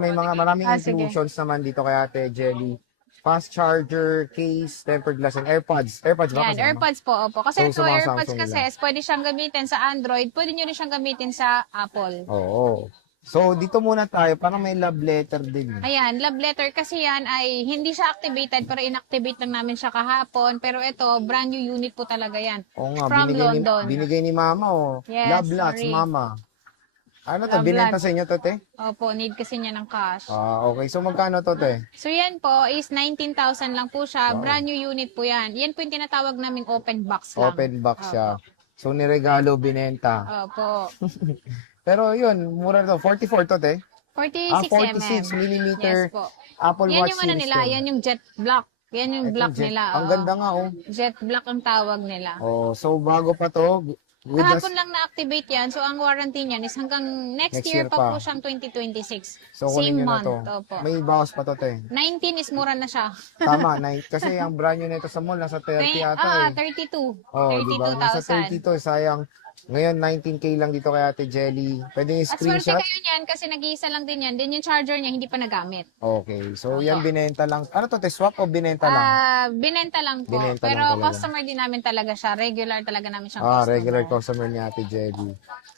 May mga maraming Sige. inclusions naman dito kay Ate Jelly. Fast charger, case, tempered glass, and AirPods. AirPods ba Yan, kasama? AirPods po, opo. Kasi So, ito, sa mga AirPods Samsung kasi, nila. pwede siyang gamitin sa Android, pwede nyo rin siyang gamitin sa Apple. Oo. So, dito muna tayo. Parang may love letter din. Ayan, love letter kasi yan ay hindi siya activated pero inactivate lang namin siya kahapon. Pero ito, brand new unit po talaga yan. Oo nga, From London. binigay ni Mama, oh. Yes, Love lots, sorry. Mama. Ano to? Love Binenta lots. sa inyo to, te? Opo, need kasi niya ng cash. Okay. So, magkano to, te? So yan po is 19,000 lang po siya. Wow. Brand new unit po yan. Yan po yung tinatawag naming open box lang. Open box siya. So, niregalo, binenta. Opo. Pero yun, mura to. 44 to, te? 46 46 millimeter Yes po. Apple Yan Watch yung ano series nila, 10. yan yung jet black. Yan yung Ito, black Jet. nila. Ang oo. ganda nga, oh. Jet black ang tawag nila. Oh, so bago pa to, with us, Kahapon lang na-activate yan. So, ang warranty niyan is hanggang next Next year year pa pa. po siyang 2026. so kunin Same nyo na month. to. Opo. May bawas pa to, te. 19 is mura na siya. Tama, kasi ang brand new nito sa mall, nasa 30 ata eh. 32. Oh, di ba? Nasa 32,000. 32, sayang. Ngayon, 19K lang dito kay Ate Jelly. Pwede yung At swerte screenshot? kayo niyan kasi nag-iisa lang din yan. Din yung charger niya hindi pa nagamit. Okay, so yan binenta lang. Ano to, te? Swap o binenta lang? Binenta lang po. Binenta Pero lang talaga. customer din namin talaga siya. Regular talaga namin siyang customer. Regular customer ni Ate Jelly.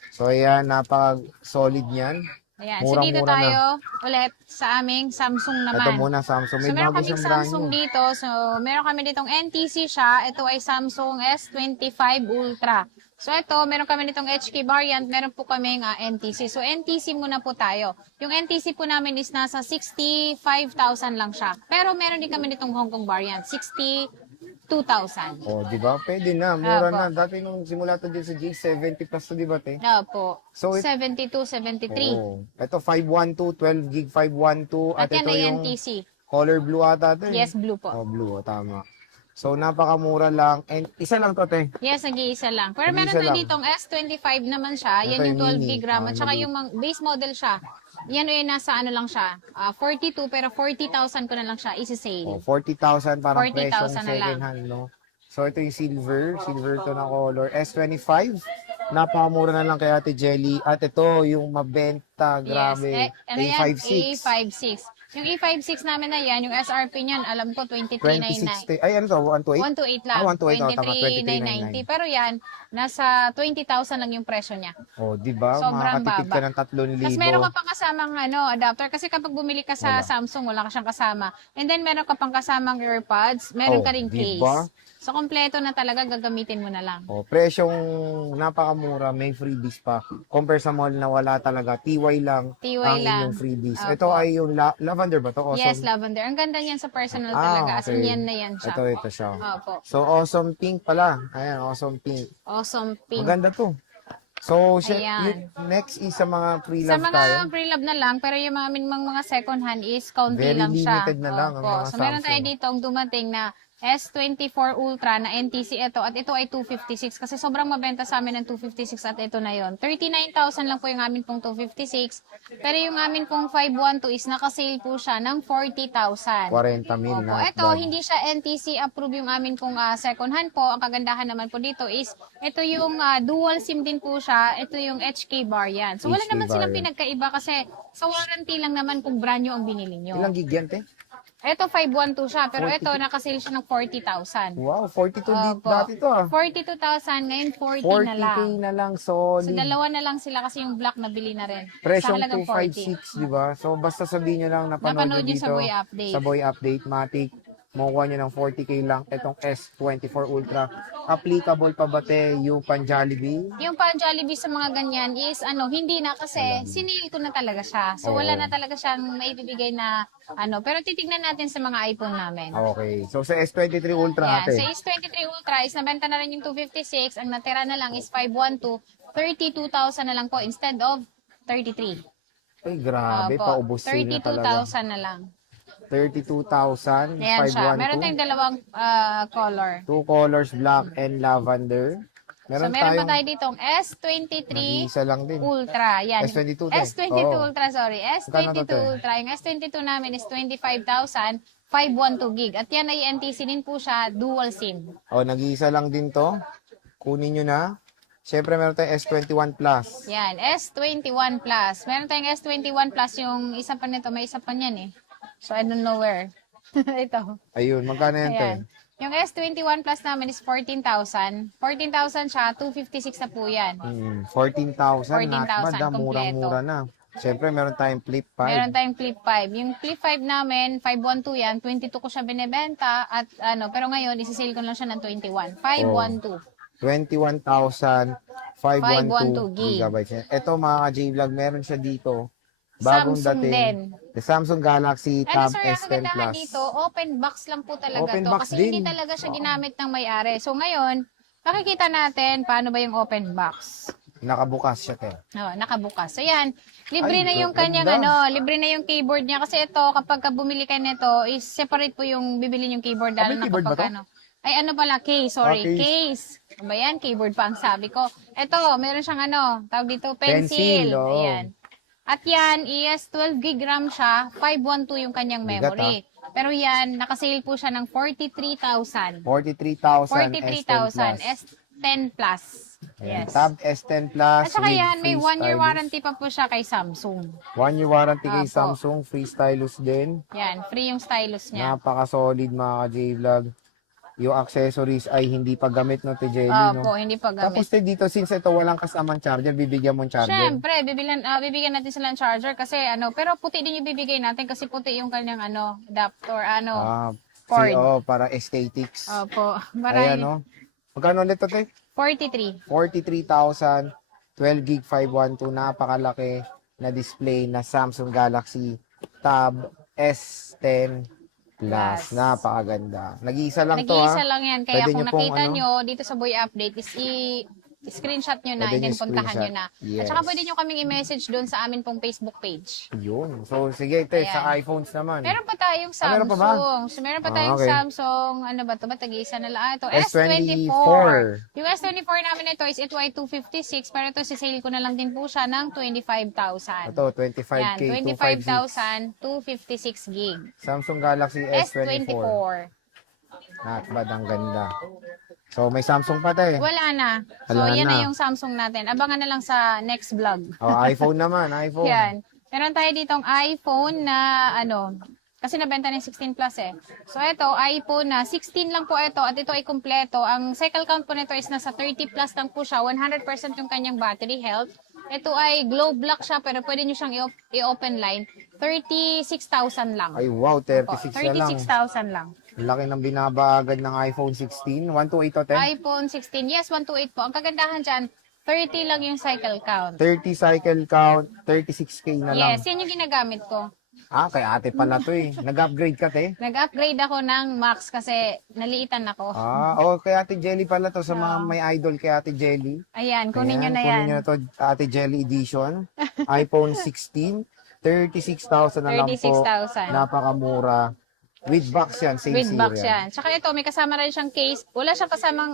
So, ayan, napaka-solid niyan. Ayan. So, dito Murang-mura tayo ulit sa aming Samsung naman. Ito muna, Samsung. So, May meron bago kaming siyang brand Samsung new. dito. So, meron kami ditong NTC siya. Ito ay Samsung S25 Ultra. So, ito, meron kami ditong HK variant. Meron po kaming NTC. So, NTC muna po tayo. Yung NTC po namin is nasa 65,000 lang siya. Pero meron din kami ditong Hong Kong variant. 62,000. Oh, di ba? Pwede na. Mura Apo. na. Dati nung simula to din sa G70 plus to, di ba, te? Opo. So, 72, 73. Oh, ito 512, 12 gig 512. At At yan ito ay yung NTC. color blue ata to. Yes, blue po. Oh, blue. Oh, tama. So, napakamura lang. And isa lang to, te. Yes, nag-iisa lang. Pero meron Nag-iisa na lang. ditong S25 naman siya. Yan Ito yung yung 12 mini. gig RAM. At saka mini. yung base model siya. Yan ay nasa ano lang siya. 42 pero 40,000 ko na lang siya isi-sale. Oh, 40,000 parang 40,000 presyong na lang. second hand, no? So, ito yung silver to na color. S25. Napakamura na lang kay Ate Jelly. At ito, yung mabenta. Grabe. Yes. Ano yan? A56. A56. Yung A56 namin na yan, yung SRP niyan, alam ko 2399. 26. Ay, ano to? 128? 128 lang. 128. Oh, tama. 23,990. Pero yan, nasa 20,000 lang yung presyo niya. Oh, di ba? Sobrang Makakatipid baba. ka ng 3,000. Tapos meron ka pang kasamang adapter kasi kapag bumili ka sa Samsung, wala ka siyang kasama. And then meron ka pang kasamang AirPods, meron Oh, ka ring di case. ba? So kompleto na talaga, gagamitin mo na lang. Oh, presyong napakamura, may freebies pa. Compare sa mall na wala talaga, TY lang TY ang lang. inyong freebies. Opo. Ito ay yung lavender ba to? Awesome. Yes, lavender. Ang ganda niyan sa personal talaga. As in, okay. yan na yan siya. Ito siya. Opo. So, awesome pink pala. Ayan, awesome pink. Awesome pink. Maganda to. So, Ayan. next is sa mga Sa pre-love tayo. mga pre-love na lang, pero yung mga second hand is kaunti Very lang siya. limited na lang ang Opo. mga So meron tayo Samsung. dito ang dumating na S24 Ultra na NTC ito at ito ay 256 kasi sobrang mabenta sa amin ng 256 at ito na yon. 39,000 lang po yung amin pong 256 pero yung amin pong 512 is nakasale po siya ng 40,000. 40 mil Opo. na. Ito, hindi siya NTC approve yung amin pong second hand po. Ang kagandahan naman po dito is, ito yung dual SIM din po siya. Ito yung HK variant. So, wala HK naman silang variant. pinagkaiba kasi sa warranty lang naman kung brand new ang binili nyo. Ilang gig yan, te? Ito, 512 siya. Pero ito, nakasale siya ng 40,000. Wow, 42 Opo. dati to ah. 42,000, ngayon 40 na 40K lang. na lang, So, solid. dalawa na lang sila kasi yung black nabili na rin. Sa Presyong halagang 256, di ba? So, basta sabihin nyo lang napanood Napanood nyo nyo dito sa Boy Update. Sa Boy Update, Matic. Makukuha nyo ng 40K lang. Itong S24 Ultra. Applicable pa ba te yung pan Jollibee? Yung pa Jollibee sa mga ganyan is hindi na kasi sinil ko na talaga siya. So wala na talaga siyang maibibigay na pero titignan natin sa mga iPhone namin. Okay. So sa S23 Ultra Yan, ate. sa S23 Ultra is nabenta na rin yung 256, ang natira na lang is 512, 32,000 na lang po instead of 33. Ay grabe, Opo, paubos sale na talaga. 32,000 na lang. 32,000, Ayan siya. Meron 512. tayong dalawang color. Two colors, black and lavender. So meron pa tayo ditong S23 Nag-iisa lang din. Ultra. Yan. S22 din. S22 Oo. Ultra, sorry. Magkano S22 to, te? Ultra. Yung S22 namin is 25,000, 512 gig. At yan ay NTC din po siya, dual SIM. Oh, nag-iisa lang din to. Kunin nyo na. Siyempre, meron tayong S21 Plus. Yan, S21 Plus. Meron tayong S21 Plus, yung isa pa nito, may isa pa niyan eh. So, I don't know where. Ito. Ayun, magkano yan, te? Ayan. Yung S21 Plus namin is 14,000. 14,000 siya, 256 na po yan. 14,000. Not 14,000 bad, ah. kompleto. Murang-mura na. Siyempre, meron tayong Flip 5. Meron tayong Flip 5. Yung Flip 5 namin, 512 yan, 22 ko siya binebenta at pero ngayon isisale ko lang siya ng 21. 512. 21,512 512 gigabytes. Ito mga ka-J-Vlog, meron siya dito. Bagong Samsung dating. din. The Samsung Galaxy Ano Tab sir, ang S10 kagandahan Plus. dito, open box lang po talaga Open to. box Kasi din. hindi talaga siya ginamit ng may-ari. So ngayon, makikita natin paano ba yung open box. Nakabukas siya, te. Oh, nakabukas. So yan, libre Ay, na yung ganda. kanyang libre na yung keyboard niya kasi ito kapag bumili ka nito, is separate po yung bibili yung keyboard lalo may na keyboard ba kapag to? Ay ano pala, case, sorry, Ah, case. Ano ba yan? Keyboard pa ang sabi ko. Ito, meron siyang tawag dito, pencil. Pencil, oo. Ayan. At yan, is 12 gig RAM siya, 512 yung kanyang Bigat, memory. Pero yan, nakasale po siya ng 43,000. 43,000 43,000 S10 Plus. Ayan, Yes. Tab S10 Plus At saka with yan, may free 1-year stylus. warranty pa po siya kay Samsung. 1 year warranty kay Apo. Samsung, free stylus din. Yan, free yung stylus niya. Napaka-solid mga ka-J-Vlog. Yung accessories ay hindi pa gamit, no, te Jelly, no? Opo, hindi pa Tapos gamit. te, dito, since ito walang kasamang charger, bibigyan mo ng charger. Siyempre, bibigyan natin sila ng charger kasi pero puti din yung bibigay natin kasi puti yung kanyang adapter, cord. Para aesthetics. Opo, Ayan, marami. no? Magkano ulit ito, te? 43. 43,000, 12 gig 512, napakalaki na display na Samsung Galaxy Tab S10 Plus. Plus. Napakaganda. Nag-iisa lang to, Nag-iisa ha? lang yan. Kaya Pwede kung nyo pong, nakita nyo dito sa Boy Update is screenshot nyo na Pwede and then nyo puntahan nyo na. screenshot. At saka Yes. pwede nyo kaming i-message doon sa amin pong Facebook page. Yun. So, sige, te, Ayan. sa iPhones naman. Meron pa tayong Ah, meron Samsung. pa ba? So, meron pa tayong okay. Samsung. Ano ba ito? Tag-iisa na lang. Ito, S24. S24. Yung S24 namin ito is ito ay 256. Pero ito, sisale ko na lang din po siya ng 25,000. Ito, 25K, Yan, 256. 25,000, 256 gig. Samsung Galaxy S24. S24. Not bad, ang ganda. So, may Samsung pa, te. Wala na. So, Wala yan na. na yung Samsung natin. Abangan na lang sa next vlog. iPhone naman, iPhone. Yan. Meron tayo ditong iPhone na kasi nabenta na yung 16 Plus eh. So ito, iPhone na 16 lang po ito at ito ay kumpleto. Ang cycle count po nito is nasa 30 plus lang po siya. 100% yung kanyang battery health. Ito ay glow black siya pero pwede nyo siyang i-open line. 36,000 lang. Ay, wow, Po, 36 na lang. 36,000 lang. Laki ng binabagad ng iPhone 16. 128 to 10. iPhone 16. Yes, 128 po. Ang kagandahan dyan, 30 lang yung cycle count. 30 cycle count, 36K na lang. Yes, yan yung ginagamit ko. Kay ate pala to eh. Nag-upgrade ka, te? Nag-upgrade ako ng Max kasi naliitan ako. Kay ate Jelly pala to. Sa mga may idol kay ate Jelly. Ayan, kunin nyo Ayan, na yan. Kunin nyo na to, ate Jelly Edition. iPhone 16. 36,000 na lang po. 36,000. Napakamura. With box yan, same With box serial. yan. Tsaka ito, may kasama rin siyang case. Wala siyang kasamang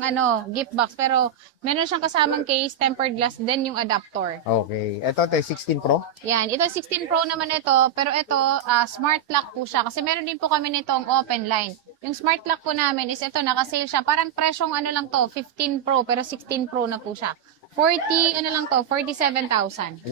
gift box, pero meron siyang kasamang case, tempered glass, then yung adapter. Okay. Ito, te, 16 Pro. Yan. Ito, 16 Pro naman ito, pero ito, smart lock po siya. Kasi meron din po kami nitong open line. Yung smart lock po namin is ito, nakasale siya. Parang presyong lang to, 15 Pro, pero 16 Pro na po siya. 47,000.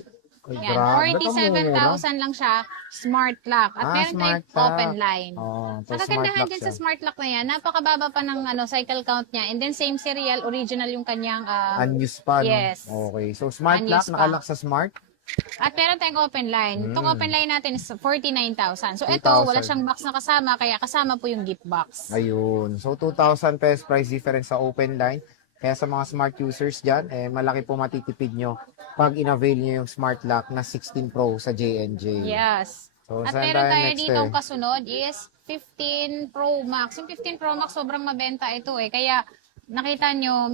Ay, Yan, grabe, 47,000 lang siya, smart lock. At meron tayong smart lock. open line. So Ang smart kagandahan lock din siya. sa smart lock na yan, napakababa pa ng cycle count niya. And then same serial, original yung kanyang Unused pa, no? yes. Okay. So, smart lock, Unused pa. nakalock sa smart. at meron tayong open line. Itong open line natin is 49,000. So ito, 2,000. wala siyang box na kasama, kaya kasama po yung gift box. Ayun. So, 2,000 pesos price difference sa open line. Kaya sa mga smart users dyan, malaki po matitipid nyo pag in-avail nyo yung smart lock na 16 Pro sa JNJ. Yes. So, At saan meron tayo next, dito eh? kasunod is 15 Pro Max. Yung 15 Pro Max sobrang mabenta ito eh. Kaya nakita nyo,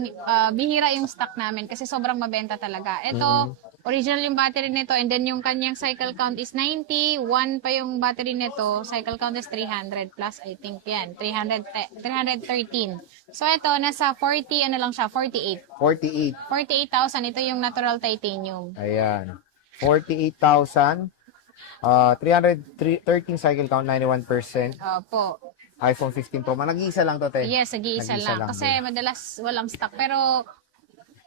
bihira yung stock namin kasi sobrang mabenta talaga. Ito, original yung battery nito and then yung kanyang cycle count is 90. 1 pa yung battery nito. Cycle count is 300 plus, I think yan. 313. So ito, nasa 40, lang siya, 48. 48. 48,000. Ito yung natural titanium. Ayan. 48,000. 313 cycle count, 91%. Opo. iPhone 15 Pro. Nag-iisa lang to, te. Yes, nag-iisa lang. Kasi din. madalas walang stock. Pero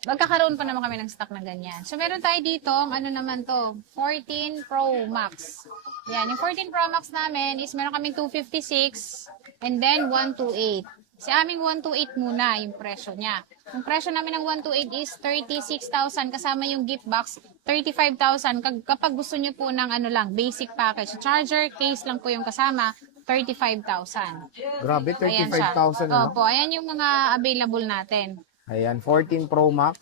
magkakaroon pa naman kami ng stock na ganyan. So, meron tayo dito, ano naman to, 14 Pro Max. Yan, yung 14 Pro Max namin is meron kaming 256 and then 128. Si aming 128 muna yung presyo niya. Yung presyo namin ng 128 is 36,000 kasama yung gift box, 35,000 kapag gusto niyo po ng ano lang, basic package. Charger, case lang po yung kasama, 35,000. Grabe, Ayan siya. 35,000 ano? Opo, ayan yung mga available natin. Ayan, 14 Pro Max,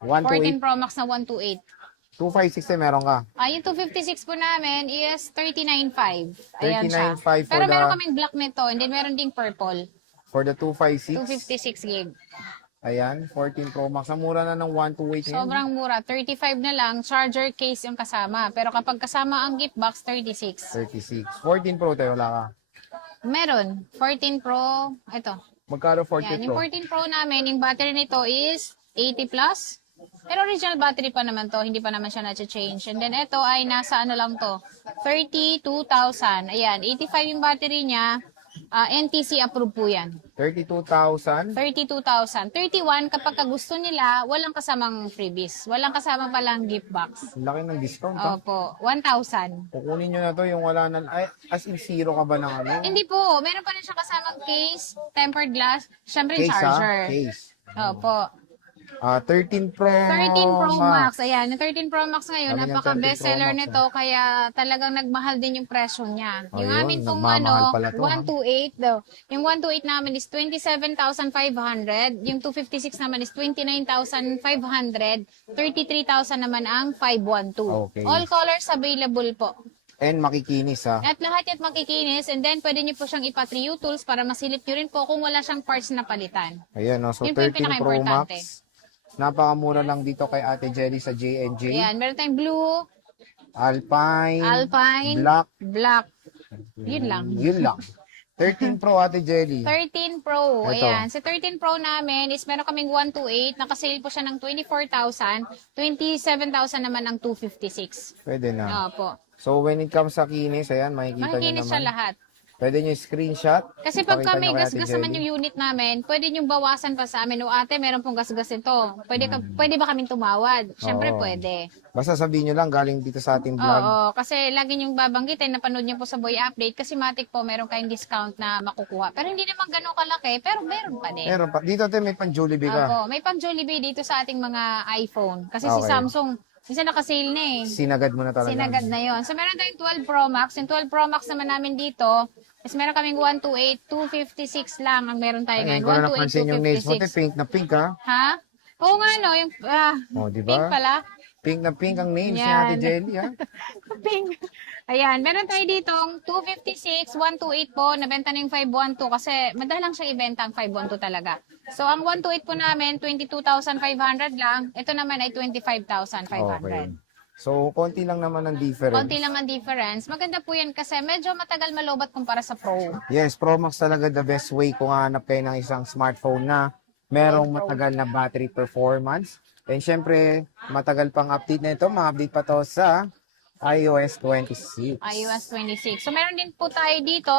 14 128, Pro Max na 128. 256 eh, meron ka. Yung 256 po namin is 39.5. Ayan siya. 39.5 for Pero meron the- kaming black nito and then meron ding purple. For the 256. 256 gig. Ayan, 14 Pro Max. Ang mura na ng 128 ngayon. Sobrang mura. 35 na lang. Charger case yung kasama. Pero kapag kasama ang gift box, 36. 36. 14 Pro tayo, wala ka. Meron. 14 Pro. Ito. Magkano 14 Yan. Yung Pro? 14 Pro namin, yung battery nito is 80 plus. Pero original battery pa naman to. Hindi pa naman siya na-change. And then ito ay nasa ano lang to. 32,000. Ayan. 85 yung battery niya. NTC approved po yan. 32,000. 32,000. 31 kapag gusto nila, walang kasamang freebies. Walang kasama palang gift box. Laki ng discount ha. Opo, 1,000. Kukunin nyo na to yung wala na. Ay, as in zero ka ba ng ano? Hindi po, meron pa rin siya kasamang case, tempered glass, syempre Case ha? charger. Case. Opo. 13 Pro 13 Pro Max. Ayan, yung 13 Pro Max ngayon, Sabi niya, napaka 13 Pro bestseller Max, nito, kaya talagang nagmahal din yung presyo niya. Yung Ayun, amin pong nagmamahal ano, pala to, ha? 128 daw. Yung 128 namin is 27,500. Yung 256 naman is 29,500. 33,000 naman ang 512. Okay. All colors available po. And makikinis ha. At lahat yan makikinis and then pwede nyo po siyang ipa-3U tools para masilip nyo rin po kung wala siyang parts na palitan. Ayan no. So Yun po yung 13 Pro pinaka-importante. Max. Napakamura lang dito kay Ate Jelly sa J&J. Ayan, meron tayong blue, Alpine. Black. Black. Yun lang. Yun lang. 13 Pro Ate Jelly. 13 Pro. Ito. Ayan. Sa 13 Pro namin is meron kaming 128. Nakasale po siya ng 24,000. 27,000 naman ang 256. Pwede na. Opo. So when it comes sa kinis, ayan, makikita nyo Makikinis siya naman. lahat. Pwede nyo screenshot. Kasi pagka Pakita may nyo kay Ate gasgas Jelly. naman yung unit namin, pwede nyo bawasan pa sa amin. O ate, meron pong gasgas ito. Pwede ba kaming tumawad? Siyempre Oo. pwede. Basta sabihin nyo lang, galing dito sa ating vlog. Oo, kasi lagi niyong babanggitin, napanood niyo po sa Boy Update, kasi matik po, meron kayong discount na makukuha. Pero hindi naman ganun kalaki, pero meron pa din. Meron pa. Dito tayo may pan-Jollibee ka. Opo, may pang Jollibee dito sa ating mga iPhone. Kasi si Okay. Samsung, isa nakasale na eh. Sinagad mo na talaga. Sinagad na yon. So meron tayong 12 Pro Max. Yung 12 Pro Max naman namin dito, is meron kaming 128, 256 lang ang meron tayo Ayun, ngayon. ko na napansin yung nails mo. 128, 256. Pink na pink ha. Ha? Oo nga no, yung O, di pink ba? pala. Pink na pink ang nails ni Yan. Ate Jelly ha. Pink. Ayan, meron tayo ditong 256, 128 po, nabenta na yung 512 kasi madalang siyang ibenta ang 512 talaga. So, ang 128 po namin, 22,500 lang. Ito naman ay 25,500. Okay. So, konti lang naman ang difference. Konti lang ang difference. Maganda po yan kasi medyo matagal malobat kumpara sa Pro. Yes, Pro Max talaga the best way kung hanap kayo ng isang smartphone na merong matagal na battery performance. And syempre, matagal pang update na ito. Ma-update pa to sa iOS 26. iOS 26. So, meron din po tayo dito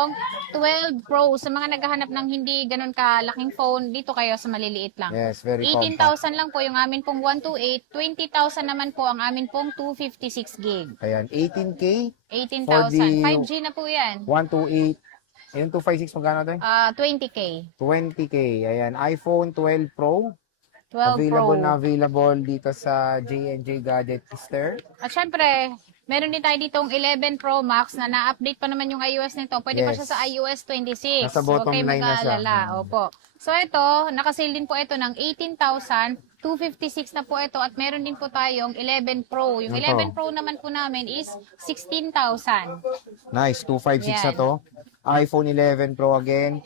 12 Pro. Sa mga naghahanap ng hindi ganun kalaking phone, dito kayo sa maliliit lang. Yes, very compact. 18,000 lang po yung amin pong 128. 20,000 naman po ang amin pong 256 gig. Ayan, 18K, 18,000. 5G na po yan. 128. Yung 256 magkano to? 20K. 20K. Ayan, iPhone 12 Pro. 12 Available Pro. na available dito sa J&J Gadget Store. At syempre, meron din tayo ditong 11 Pro Max na na-update pa naman yung iOS nito. Pwede pa Yes. siya sa iOS 26. Nasa bottom Huwag kayong line na siya. mag-aalala. Opo. So ito, nakasale din po ito ng 18,000. 256 na po ito at meron din po tayong 11 Pro. Yung Ano 11 Pro naman po namin is 16,000. Nice, 256 na Yan. to. iPhone 11 Pro again.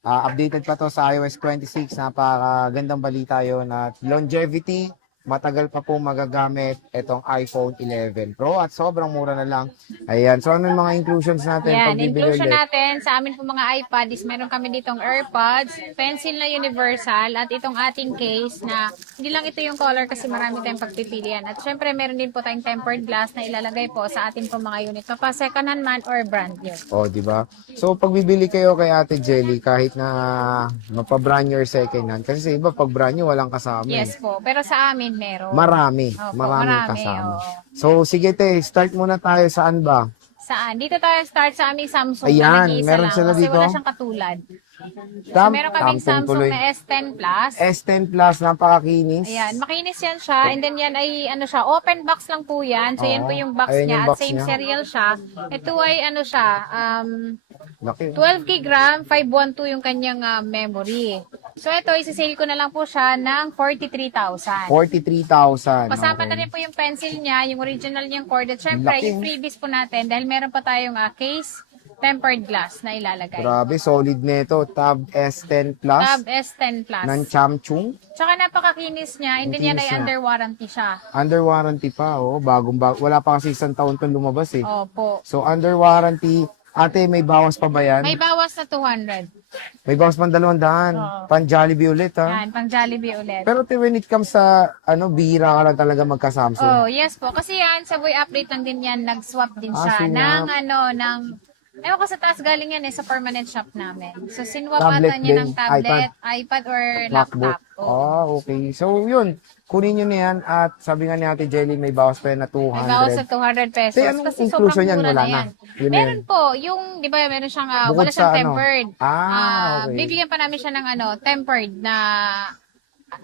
Updated pa to sa iOS 26. Napakagandang balita yun at longevity matagal pa po magagamit itong iPhone 11 Pro at sobrang mura na lang. Ayan. So, ano yung mga inclusions natin Yan, pag bibili inclusion ulit? natin sa amin po mga iPad is meron kami ditong AirPods, pencil na universal, at itong ating case na hindi lang ito yung color kasi marami tayong pagpipilian. At syempre meron din po tayong tempered glass na ilalagay po sa ating po mga unit. Mapa second hand man or brand new. O, di ba? So, pag bibili kayo kay Ate Jelly, kahit na mapabrand new or second hand, kasi sa iba, pag brand new, walang kasama. Yes po, pero sa amin meron. Marami. Opo, Maraming marami, kasama. oo. So, sige te, start muna tayo. Saan ba? Saan? Dito tayo start sa aming Samsung Ayan, na nag-iisa meron lang sila kasi dito. wala siyang katulad. Tam, Meron kaming tampon Samsung tuloy. na S10 Plus. S10 Plus, napakakinis. Ayan, makinis yan siya. And then yan ay ano siya, open box lang po yan. So yan po Oo. yung box Ayan niya yung at box same niya. serial siya. Ito ay ano siya, Laki. 12 gig RAM, 512 yung kanyang memory. So ito, isi-sale ko na lang po siya ng 43,000. 43,000. Kasama Okay. na rin po yung pencil niya, yung original niyang cord. At syempre, Laki. yung freebies po natin dahil meron pa tayong case tempered glass na ilalagay. Grabe, solid nito. Tab S10 Plus Tab S10 Plus. ng Samsung. Tsaka napakakinis niya, and then yan ay Kinis niya. under warranty siya. Under warranty pa, oh. Bagong-bago. Wala pa kasi isang taon itong lumabas eh. Opo. So, under warranty. Ate, may bawas pa ba yan? May bawas na 200. May bawas pang 200. Oo. Pan Jollibee ulit, ha? Yan, pang Jollibee ulit. Pero when it comes sa, bihira ka lang talaga magka-Samsung. Oh, yes po. Kasi yan, sa Boy Update lang din yan, nag-swap din siya sinwap. ng ewan ko sa taas galing yan sa permanent shop namin. So, sinwap Tablet ata niya ng din, tablet, iPad or MacBook. laptop. Oh. Okay. So, yun. Kunin nyo na yan at sabi nga ni Ate Jelly, may bawas pa yan na 200. May bawas sa 200 pesos. Kaya anong Kasi inclusion sobrang yan? mura Wala na yan. na. Yun na Meron yun. po, yung, di ba, meron siyang, Bukod wala siyang sa ano? tempered. Okay. Bibigyan pa namin siya ng tempered na,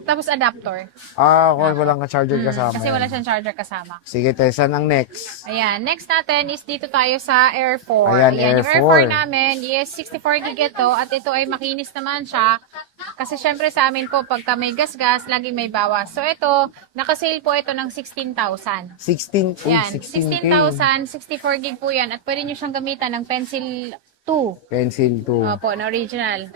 tapos adapter. Okay, walang ka-charger kasama. Kasi yan. wala siyang charger kasama. Sige, Tessa, ang next. Ayan, next natin is dito tayo sa Air 4. Ayan, yung Air Air 4 4 namin is 64 gig ito at ito ay makinis naman siya. Kasi syempre sa amin po, pagka may gas-gas, laging may bawas. So ito, nakasale po ito ng 16,000. 16, uy, Yan, 16K. 16,000, 64 gig po yan at pwede nyo siyang gamitan ng Pencil 2. Pencil 2. Opo, na original.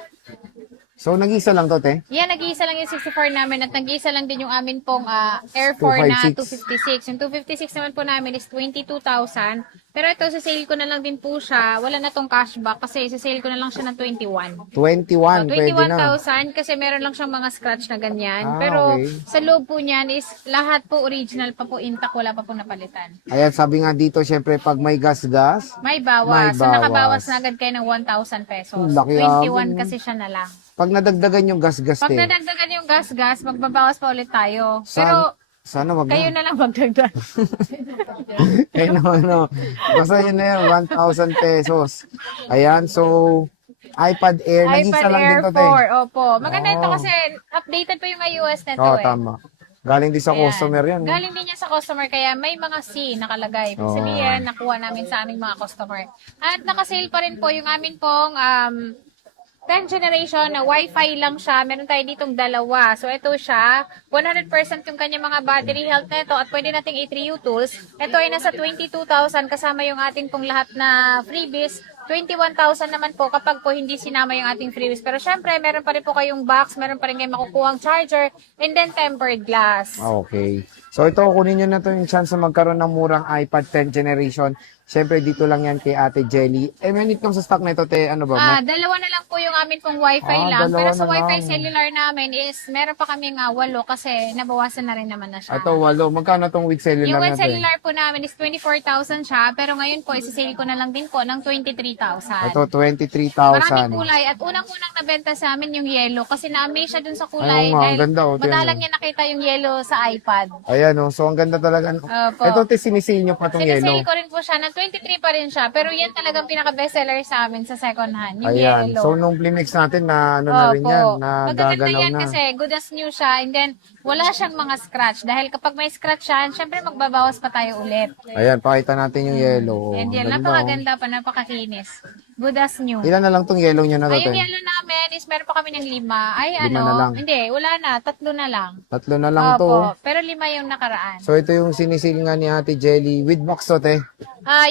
So, nag-isa lang to, te? Yan, nag-iisa lang yung 64 namin at nag-iisa lang din yung amin pong Air 4 na 256. 256. Yung 256 naman po namin is 22,000. Pero ito, sa sale ko na lang din po siya. Wala na tong cashback kasi sa sale ko na lang siya ng 21. 21, pwede na. 21,000 kasi meron lang siyang mga scratch na ganyan. Ah, Pero okay. sa loob po niyan is lahat po original pa po, intact, wala pa po napalitan. Ayan, sabi nga dito, syempre, pag may gas-gas, May bawas. May So nakabawas bawas. na agad kayo ng 1,000 pesos. Laki 21 agad. kasi siya na lang. pag nadagdagan yung gas-gas, Pag te, nadagdagan yung gas-gas, magbabawas pa ulit tayo. san- Pero sana wag kayo na. na lang magdagdag. Eh, no. Basta yun na yun, 1,000 pesos. Ayan, so, iPad Air, nag-isa iPad lang Air din to, te. 4, opo. Maganda ito Oh. kasi updated pa yung iOS nito Oo, eh. tama. Galing din sa Ayan. customer yan. eh. Galing din niya sa customer kaya may mga C nakalagay. Ibig Oo. sabihin, nakuha namin sa aming mga customer. At nakasale pa rin po yung amin pong 10th generation na Wi-Fi lang siya. Meron tayo ditong dalawa. So, ito siya. 100% yung kanya mga battery health nito at pwede nating i-3U tools. Ito ay nasa 22,000 kasama yung ating pong lahat na freebies. 21,000 naman po kapag po hindi sinama yung ating freebies. Pero syempre, meron pa rin po kayong box, meron pa rin kayong makukuhang charger, and then tempered glass. Okay. So ito, kunin nyo na to yung chance na magkaroon ng murang iPad 10th generation. Siyempre, dito lang yan kay Ate Jelly. Eh, when it comes sa stock na ito, te, ano ba? Dalawa na lang po yung amin pong Wi-Fi Ah, lang. dalawa Pero sa na Wi-Fi lang. cellular namin is meron pa kami 8 kasi nabawasan na rin naman na siya. Ito, walo. Magkano tong with cellular Yung na to? cellular po namin is 24,000 siya, pero ngayon po, isisale ko na lang din po ng 23,000. Ito, Maraming 23,000. kulay. At unang-unang nabenta sa amin yung yellow kasi na-amaze siya dun sa kulay. Ayaw nga, ang dahil ganda, oh, tiyan madalang mo. niya nakita yung yellow sa iPad. Ayan, oh. So, ang ganda talaga. Opo. Ito, te, sinisale nyo pa tong yellow. Sinisale ko rin po siya. ng 23 pa rin siya. Pero yan talagang pinaka-bestseller sa amin sa second hand. Yung Ayan. yellow. So, nung Plimex natin, na ano na rin yan, na Magaganda gagalaw yan na. kasi good as new siya. And then, wala siyang mga scratch. Dahil kapag may scratch yan, syempre magbabawas pa tayo ulit. Ayan, pakita natin yung yellow. Oh, And ang yan, ganda, napakaganda pa, napakakinis. Good as new. oh. Ilan na lang tong yellow nyo na to, Ay, yung te? yellow namin namin is meron pa kami ng 5. Ay, 5 na lang. Hindi, wala na. 3 na lang. 3 na lang to. Opo, pero 5 yung nakaraan. So, ito yung sinisil nga ni Ate Jelly with box to, te.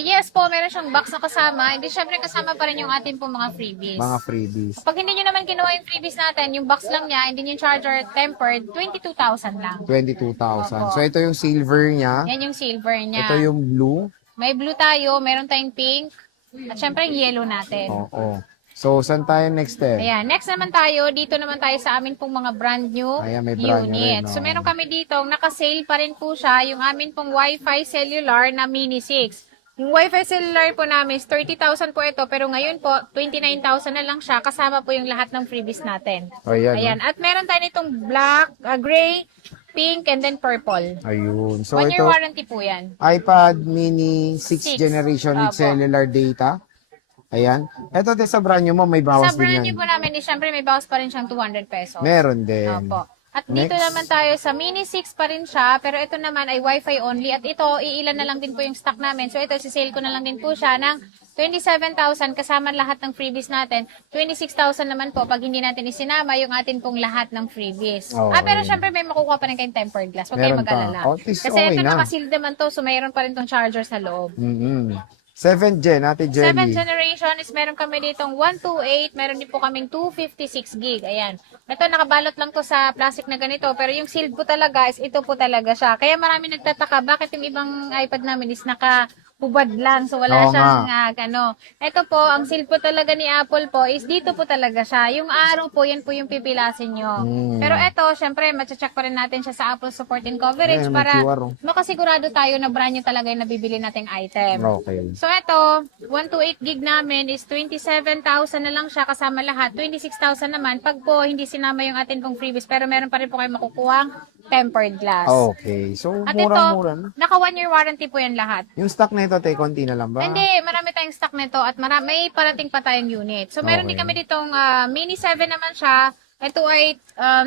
Yes po, meron siyang box na kasama. Hindi, syempre kasama pa rin yung atin po mga freebies. Mga freebies. Pag hindi nyo naman kinuha yung freebies natin, yung box lang niya, hindi yung charger tempered, 22,000 lang. 22,000. So, ito yung silver niya. Yan yung silver niya. Ito yung blue. May blue tayo, meron tayong pink, at syempre yung yellow natin. Oo. So, saan tayo next, te? Ayan, next naman tayo, dito naman tayo sa amin pong mga brand new Ayan, may brand new unit. rin, So, oh. meron kami dito, naka-sale pa rin po siya, yung amin pong Wi-Fi cellular na Mini 6. Yung Wi-Fi cellular po namin is 30,000 po ito, pero ngayon po, 29,000 na lang siya, kasama po yung lahat ng freebies natin. Ayan. Ayan, at meron tayo nitong black, gray, pink, and then purple. Ayun. So, 1 year ito, warranty po yan. iPad mini 6th 6. generation with Opo. cellular data. Ayan. Ito, te, sa brand new mo, may bawas Sa brand din new yan. po namin, syempre may bawas pa rin siyang 200 pesos. Meron din. Opo. At dito Next. naman tayo sa Mini 6 pa rin siya, pero ito naman ay Wi-Fi only. At ito, iilan na lang din po yung stock namin. So ito, sisale ko na lang din po siya ng 27,000 kasama lahat ng freebies natin. 26,000 naman po pag hindi natin isinama yung atin pong lahat ng freebies. Okay. Pero syempre may makukuha pa rin kayong tempered glass. Huwag Meron kayong mag-alala. pa. Oh, at least Kasi okay ito na. naka-sealed naman to, so mayroon pa rin tong charger sa loob. 7th gen, Ate Jelly. 7th generation is meron kami ditong 128, meron din po kaming 256 gig. Ayan. Ito, nakabalot lang to sa plastic na ganito, pero yung sealed po talaga is ito po talaga siya. Kaya marami nagtataka, bakit yung ibang iPad namin is nakahubad lang, so wala Oo siyang Ito po, ang seal po talaga ni Apple po is dito po talaga siya. Yung araw po, yan po yung pipilasin nyo. Pero ito, syempre, machecheck pa rin natin siya sa Apple support and coverage Ayan, may para QR, oh. makasigurado tayo na brand new talaga yung nabibili nating item. Okay. So ito, 128 gig namin is 27,000 na lang siya kasama lahat. 26,000 naman pag po hindi sinama yung atin pong freebies, pero meron pa rin po kayo makukuhang tempered glass. Okay. So, At murang-mura na. ito, naka 1 year warranty po yan lahat. Yung stock na ito, te, konti na lang ba? Hindi, marami tayong stock nito at may parating pa tayong unit. So meron din Okay. kami ditong Mini 7 naman siya. Ito ay,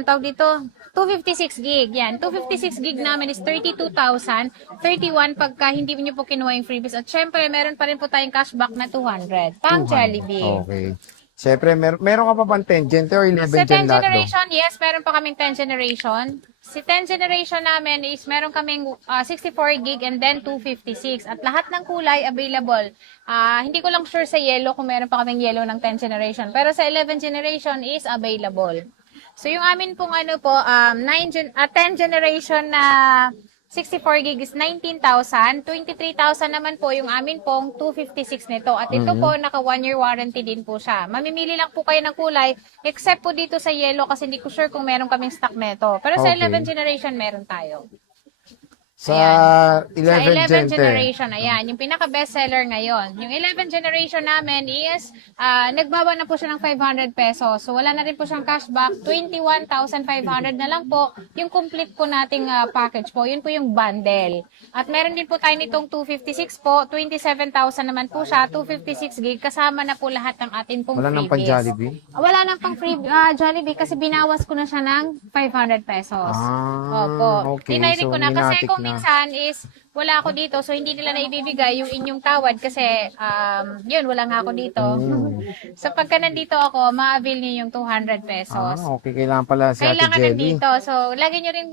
tawag dito, 256 gig. Yan, 256 gig namin is 32,000. 31 pagka hindi niyo po kinuha yung freebies. At syempre, meron pa rin po tayong cashback na 200. Pang Jollibee. Okay. Siyempre, meron ka pa bang 10 gen, te, or 11 Sa gen 10 lahat, generation, yes, meron pa kaming 10 generation. Si 10 generation namin is meron kaming 64 gig and then 256. At lahat ng kulay available. Hindi ko lang sure sa yellow kung meron pa kaming yellow ng 10 generation. Pero sa 11 generation is available. So yung amin pong 10 generation na 64 gig is 19,000. 23,000 naman po yung amin pong 256 nito. At ito po, naka 1 year warranty din po siya. Mamimili lang po kayo ng kulay, except po dito sa yellow kasi hindi ko sure kung meron kaming stock nito. Pero sa Okay. 11 generation, meron tayo. Sa Sa 11 gen, 11 te. generation, ayan, yung pinaka-best seller ngayon. Yung 11 generation namin is, nagbawa na po siya ng 500 pesos. So, wala na rin po siyang cashback. 21,500 na lang po. Yung complete po nating package po, yun po yung bundle. At meron din po tayo nitong 256 po. 27,000 naman po siya. 256 gig. Kasama na po lahat ng atin pong Wala nang freebies. pan-Jollibee? Wala nang pang free Jollibee kasi binawas ko na siya ng 500 pesos. Opo. Okay. Tinay ko So, na kasi minatik kung na. minsan is wala ako dito so hindi nila naibibigay yung inyong tawad kasi yun wala nga ako dito. So pagka nandito ako, ma-avail niyo yung 200 pesos. Okay. Kailangan pala si Ate Kailangan Jelly. nandito. So, lagi nyo rin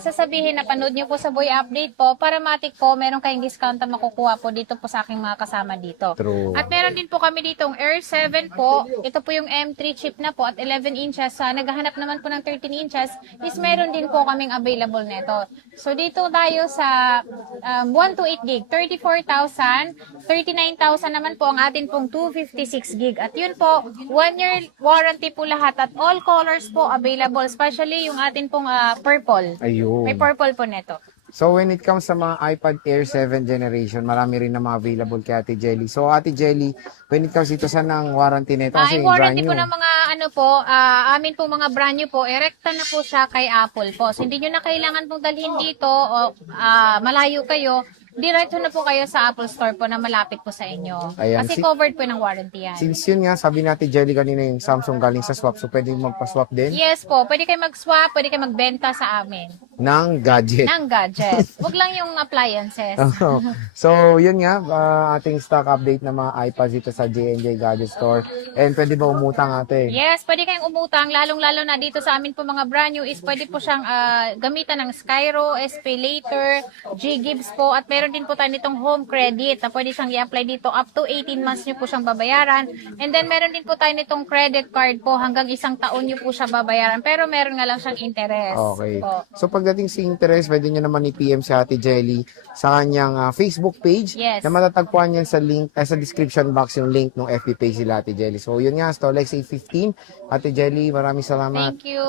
sasabihin na panood nyo po sa Boy Update po para matik po, meron kayong discount na makukuha po dito po sa aking mga kasama dito. True. At meron din po kami ditong Air 7 po. Ito po yung M3 chip na po at 11 inches. Naghahanap naman po ng 13 inches is meron din po kaming available nito. So, dito tayo sa 128 gig. 34,000. 39,000 naman po ang atin pong 256 gig. At yun po, 1 year warranty po lahat at all colors po available. Especially yung atin pong purple. Ayun. May purple po neto. So when it comes sa mga iPad Air 7 generation, marami rin na mga available kay Ate Jelly. So Ate Jelly, when it comes dito sa ng warranty nito kasi Yung brand warranty new. po ng mga amin po mga brand new po, erekta na po siya kay Apple po. So hindi nyo na kailangan pong dalhin dito o malayo kayo. Diretso na po kayo sa Apple Store po na malapit po sa inyo. Ayan, Kasi covered po ng warranty yan. Since yun nga, sabi natin Jelly kanina yung Samsung galing sa swap, so pwede magpa-swap din? Yes po, pwede kayo mag-swap, pwede kayo magbenta sa amin. ng gadget. ng gadget. Huwag lang yung appliances. Oo. So, yun nga, ating stock update ng mga iPads dito sa J&J Gadget Store. And pwede ba umutang ate? Yes, pwede kayong umutang, lalong-lalo na dito sa amin po mga brand new is pwede po siyang gamitan ng Skyro, SP Later, G-Gibbs po, at meron din po tayo nitong home credit na pwede siyang i-apply dito up to 18 months nyo po siyang babayaran. And then meron din po tayo nitong credit card po hanggang 1 taon nyo po siya babayaran, pero meron nga lang siyang interest. Okay. Po. So, pagdating sa interest, pwede nyo naman i-PM si Ate Jelly sa kanyang Facebook page Yes. na matatagpuan yan sa link, sa description box yung link ng FB page nila Ate Jelly. So, yun nga, Stolex 815. Ate Jelly, maraming salamat. Thank you.